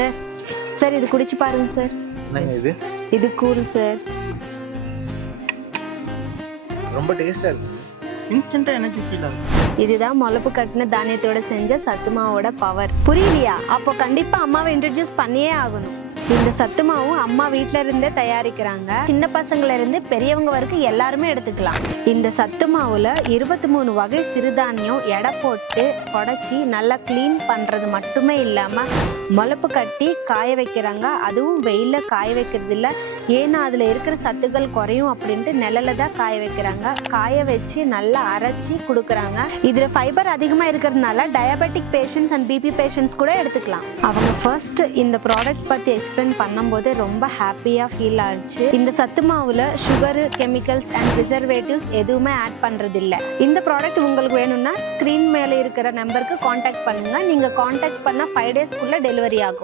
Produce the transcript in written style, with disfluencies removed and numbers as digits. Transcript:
Sir sir இது குடிச்சு பாருங்க சார். என்னங்க இது? இது கூல் சார். ரொம்ப டேஸ்டா இருக்கு. இன்ஸ்டன்ட்டா எனர்ஜி ஃபீல் ஆகுது. இதுதான் முளப்பு கட்டின தானியத்தோட செஞ்ச சத்து மாவோட பவர். புரியலையா? அப்போ கண்டிப்பா அம்மாவை இன்ட்ரடியூஸ் பண்ணியே ஆகணும். இந்த சத்து மாவும் அம்மா வீட்ல இருந்தே தயாரிக்கிறாங்க. சின்ன பசங்கள்ல இருந்து பெரியவங்க வரைக்கும் எல்லாருமே எடுத்துக்கலாம். இந்த சத்து மாவுல 23 வகை சிறுதானியம் எடை போட்டு உடைச்சி நல்லா க்ளீன் பண்றது மட்டுமே இல்லாம முளப்பு கட்டி காய வைக்கிறாங்க. அதுவும் வெயில காய வைக்கிறது இல்லை, ஏன்னா அதுல இருக்கிற சத்துக்கள் குறையும் அப்படின்ட்டு நிழல தான் காய வைக்கிறாங்க. காய வச்சு நல்லா அரைச்சி கொடுக்குறாங்க. இதுல ஃபைபர் அதிகமா இருக்கிறதுனால diabetic patients and BP patients கூட எடுத்துக்கலாம். அவங்க ஃபர்ஸ்ட் இந்த ப்ராடக்ட் பத்தி எக்ஸ்பிளைன் பண்ணும்போது ரொம்ப ஹாப்பியா ஃபீல் ஆச்சு. இந்த சத்து மாவுல சுகர், கெமிக்கல்ஸ் அண்ட் ப்ரிசர்வேட்டிவ்ஸ் எதுவுமே ஆட் பண்றது இல்ல. இந்த ப்ராடக்ட் உங்களுக்கு வேணும்னா ஸ்கிரீன் மேல இருக்கிற நம்பருக்கு காண்டாக்ட் பண்ணுங்க. நீங்க காண்டாக்ட் பண்ணா 5 டேஸ்க்குள்ள டெலிவரி ஆகும்.